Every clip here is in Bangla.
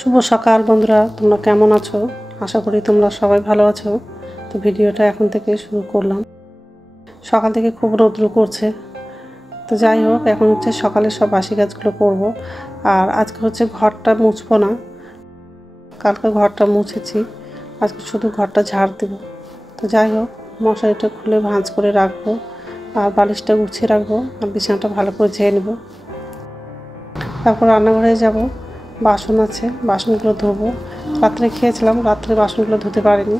শুভ সকাল বন্ধুরা, তোমরা কেমন আছো? আশা করি তোমরা সবাই ভালো আছো। তো ভিডিওটা এখন থেকে শুরু করলাম। সকাল থেকে খুব রৌদ্র করছে, তো যাই হোক, এখন হচ্ছে সকালে সব বাসি কাজগুলো করব। আর আজকে হচ্ছে ঘরটা মুছবো না, কালকে ঘরটা মুছেছি, আজকে শুধু ঘরটা ঝাড় দেব। তো যাই হোক, মশারিটা খুলে ভাঁজ করে রাখবো, আর বালিশটা গুছিয়ে রাখবো, আর বিছানাটা ভালো করে ঝেড়ে নেব। তারপর রান্নাঘরে যাব, বাসন আছে, বাসনগুলো ধোবো। রাত্রে খেয়েছিলাম, রাত্রে বাসনগুলো ধুতে পারিনি।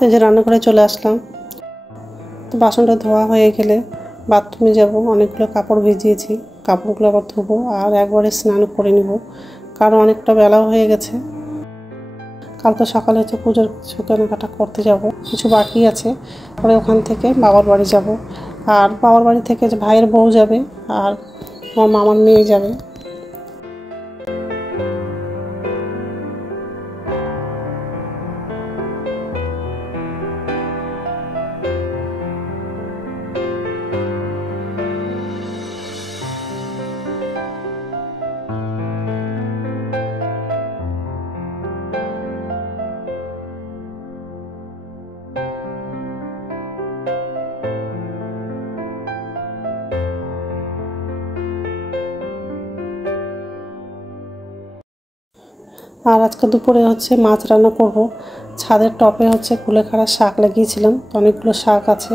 তো যে রান্নাঘরে চলে আসলাম। তো বাসনটা ধোয়া হয়ে গেলে বাথরুমে যাব, অনেকগুলো কাপড় ভিজিয়েছি, কাপড়গুলো আবার ধোবো আর একবারে স্নান করে নিব, কারণ অনেকটা বেলাও হয়ে গেছে। কালকে সকালে হচ্ছে পুজোর কিছু কেনাকাটা করতে যাব, কিছু বাকি আছে। পরে ওখান থেকে বাবার বাড়ি যাব, আর বাবার বাড়ি থেকে যে ভাইয়ের বউ যাবে আর আমার মামার মেয়ে যাবে। আর আজকে দুপুরে হচ্ছে মাছ রান্না করব। ছাদের টপে হচ্ছে কুলেখাড়া শাক লাগিয়েছিলাম, অনেকগুলো শাক আছে,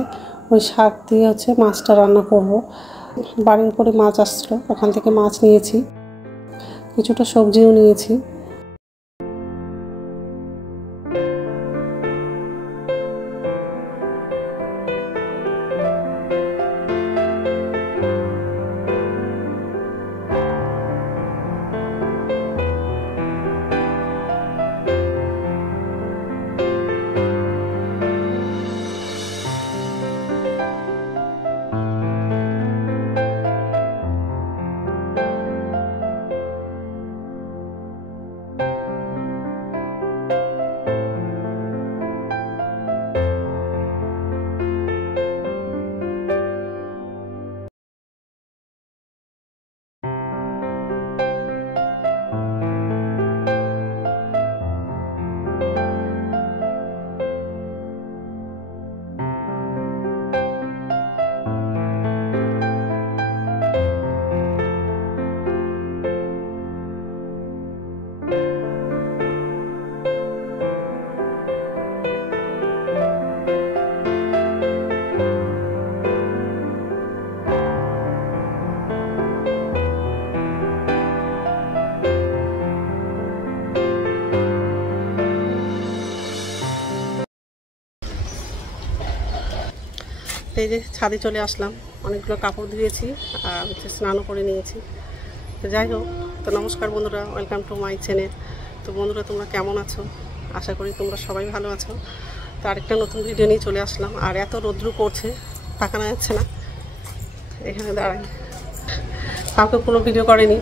ওই শাক দিয়ে হচ্ছে মাছটা রান্না করব। বাড়ির উপরে মাছ আসছিলো, ওখান থেকে মাছ নিয়েছি, কিছুটা সবজিও নিয়েছি। এই যে ছাদে চলে আসলাম, অনেকগুলো কাপড় ধুয়েছি আর হচ্ছে স্নানও করে নিয়েছি। তো যাই হোক, তো নমস্কার বন্ধুরা, ওয়েলকাম টু মাই চ্যানেল। তো বন্ধুরা, তোমরা কেমন আছো? আশা করি তোমরা সবাই ভালো আছো। তো আরেকটা নতুন ভিডিও নিয়ে চলে আসলাম। আর এত রৌদ্র করছে, তাকানো যাচ্ছে না, এখানে দাঁড়াই। কাউকে কোনো ভিডিও করেনি,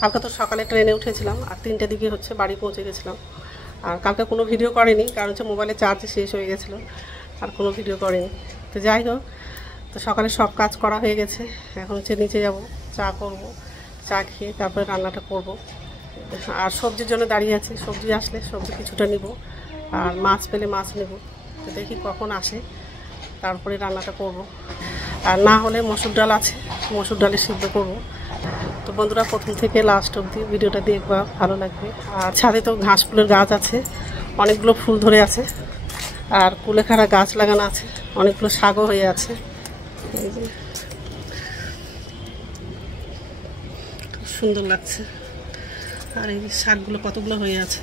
কালকে তো সকালে ট্রেনে উঠেছিলাম আর 3টের দিকে হচ্ছে বাড়ি পৌঁছে গেছিলাম। আর কালকে কোনো ভিডিও করেনি, কারণ হচ্ছে মোবাইলে চার্জ শেষ হয়ে গেছিলো, আর কোনো ভিডিও করেনি। তো যাই হোক, তো সকালে সব কাজ করা হয়ে গেছে, এখন হচ্ছে নিচে যাব, চা করব, চা খেয়ে তারপরে রান্নাটা করব। আর সবজির জন্য দাঁড়িয়ে আছি, সবজি আসলে সবজি কিছুটা নিব, আর মাছ পেলে মাছ নেব। তো দেখি কখন আসে, তারপরে রান্নাটা করব। আর না হলে মসুর ডাল আছে, মসুর ডালে সিদ্ধ করব। তো বন্ধুরা প্রথম থেকে লাস্ট অবধি ভিডিওটা দেখবা, ভালো লাগবে। আর ছাদে তো ঘাস ফুলের গাছ আছে, অনেকগুলো ফুল ধরে আছে, আর কুলেখাড়া গাছ লাগানো আছে, অনেকগুলো শাকও হয়ে আছে। এই যে খুব সুন্দর লাগছে। আর এই শাকগুলো কতগুলো হয়ে আছে,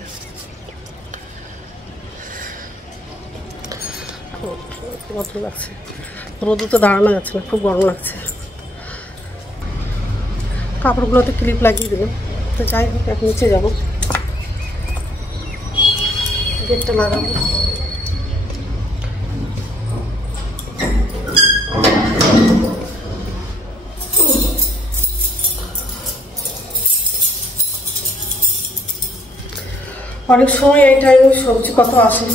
কত লাগছে। রোদে তো দাঁড়ানো যাচ্ছে না, খুব গরম লাগছে। কাপড়গুলোতে ক্লিপ লাগিয়ে দিলাম। তো যাই হোক, এখন নিচে যাবো, গেটটা লাগাবো। অনেক সময় এই টাইমে সবজি কত আসে।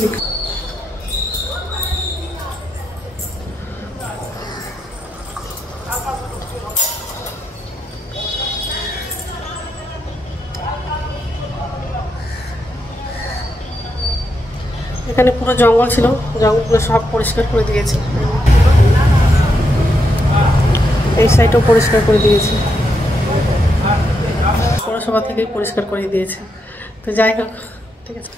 এখানে পুরো জঙ্গল ছিল, জঙ্গলগুলো সব পরিষ্কার করে দিয়েছি। এই সাইডটাও পরিষ্কার করে দিয়েছি, পৌরসভা থেকেই পরিষ্কার করে দিয়েছে। তো যাই হোক, ঠিক আছে।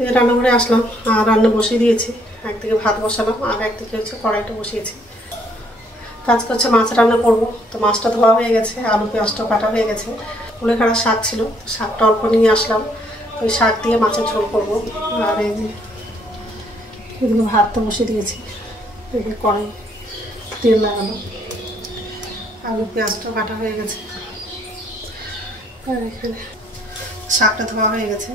এই রান্নাঘরে আসলাম আর রান্না বসিয়ে দিয়েছি। একদিকে ভাত বসালাম আর একদিকে হচ্ছে কড়াইটা বসিয়েছি। কাজ করছে মাছ রান্না করবো। তো মাছটা ধোয়া হয়ে গেছে, আলু পেঁয়াজটাও কাটা হয়ে গেছে। কুলেখাড়া শাক ছিল, শাকটা অল্প নিয়ে আসলাম। ওই শাক দিয়ে মাছের ঝোল করবো। আর এই যে এদিকে ভাত তো বসিয়ে দিয়েছি, এদিকে কড়াই তেল লাগানো, আলু পেঁয়াজটাও কাটা হয়ে গেছে। আর এখানে শাকটা ধোয়া হয়ে গেছে,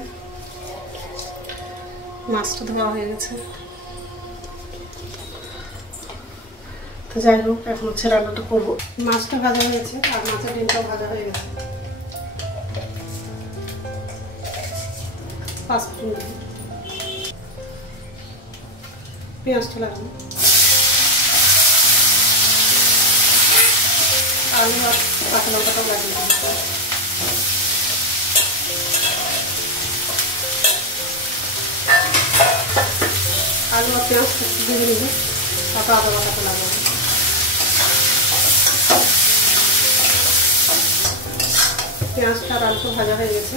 মাছটা ধোয়া হয়ে গেছে। তো যাই হোক, এখন হচ্ছে রান্নাটা করবো। মাছটা ভাজা হয়েছে আর মাছের ডিমটাও ভাজা হয়ে গেছে। পেঁয়াজটা লাগাবো, আলু আর কাঁচা লঙ্কাটাও লাগিয়ে দেবো। আলু আর পেঁয়াজ দিয়ে নিব, তারপর আদা বাটাটা লাগাবো। পেঁয়াজটা আর আলু ভাজা হয়ে গেছে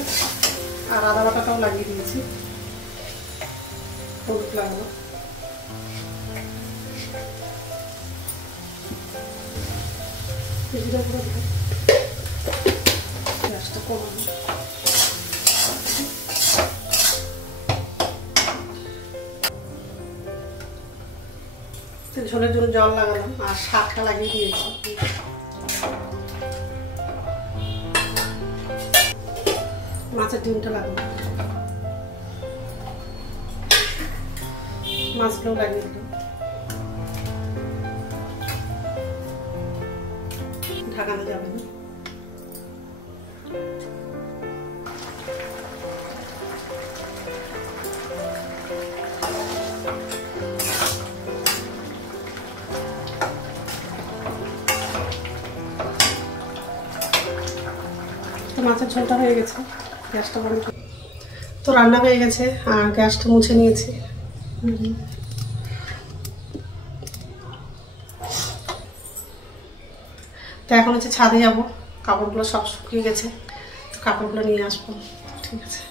আর আদা বাটাটাও লাগিয়ে দিয়েছি। হলুদ লাগাবো, পেঁয়াজটা কমাবো। ঝোলের জন্য জল লাগালাম আর শাকটা লাগিয়ে দিয়েছি। মাছের ডিমটা লাগাবো, মাছগুলো লাগিয়ে দিলাম। ঢাকানো যাবে না। মাছের ঝোলটা হয়ে গেছে, গ্যাসটা বন্ধ। তো রান্না হয়ে গেছে আর গ্যাসটা মুছে নিয়েছি। তো এখন হচ্ছে ছাদে যাব, কাপড়গুলো সব শুকিয়ে গেছে, তো কাপড়গুলো নিয়ে আসবো। ঠিক আছে,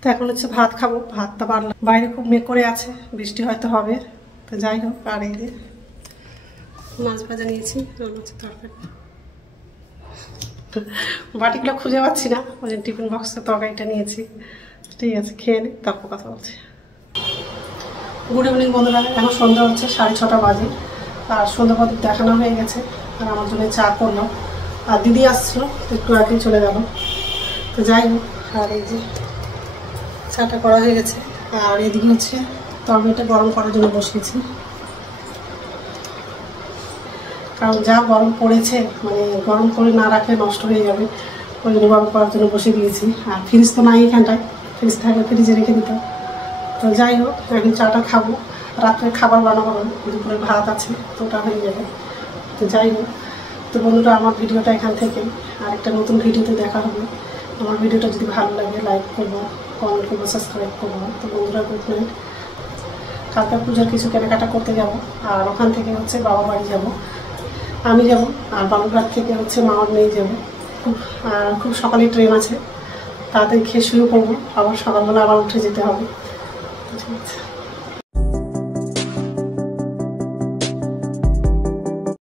তো এখন হচ্ছে ভাত খাবো। ভাতটা বাড়লাম, বাইরে খুব মেঘ করে আছে, বৃষ্টি হয়তো হবে। তো যাই হোক, আর এই দিয়ে মাছ ভাজা নিয়েছি, হচ্ছে তরকারি। বাটিগুলো খুঁজে পাচ্ছি না, ওই জন্য টিফিন বক্সে তরকারিটা নিয়েছি। ঠিক আছে, খেয়ে নিই, তারপর কথা বলছি। গুড ইভিনিং বন্ধুরা, এখন সন্ধ্যা হচ্ছে 6:30 বাজে। আর সন্ধ্যাপদ দেখানো হয়ে গেছে আর আমার জন্য চা করলাম। আর দিদি আসছিল, তো একটু আগেই চলে গেল। তো যাই হোক, আর এই যে চাটা করা হয়ে গেছে। আর এদিকে হচ্ছে তরকারিটা গরম করার জন্য বসিয়েছি, কারণ যা গরম পড়েছে, মানে গরম করে না রাখলে নষ্ট হয়ে যাবে। ওই জন্য গরম করার জন্য বসে দিয়েছি। আর ফ্রিজ তো নাই এখানটায়, ফ্রিজ থাকলে ফ্রিজে রেখে দিতাম। তো যাই হোক, এখন চাটা খাবো, রাত্রে খাবার বানাবো, দুপুরে ভাত আছে, তো ওটা হয়ে যাবে। তো যাই হোক, তো বন্ধুরা আমার ভিডিওটা এখান থেকে আরেকটা নতুন ভিডিওতে দেখা হবে। আমার ভিডিওটা যদি ভালো লাগে লাইক করবো, কমেন্ট করবো, সাবস্ক্রাইব করবো। তো বন্ধুরা গুড নাইট। কালকে পূজার কিছু কেনাকাটা করতে যাব, আর ওখান থেকে হচ্ছে বাবা বাড়ি যাব। আমি যাব, আর বালুরঘাট থেকে হচ্ছে মামার মেয়ে যাবো। খুব সকালে ট্রেন আছে, তাড়াতাড়ি খেয়ে শুয়ে পড়বো, আবার সকালবেলা আবার উঠে যেতে হবে। ঠিক আছে।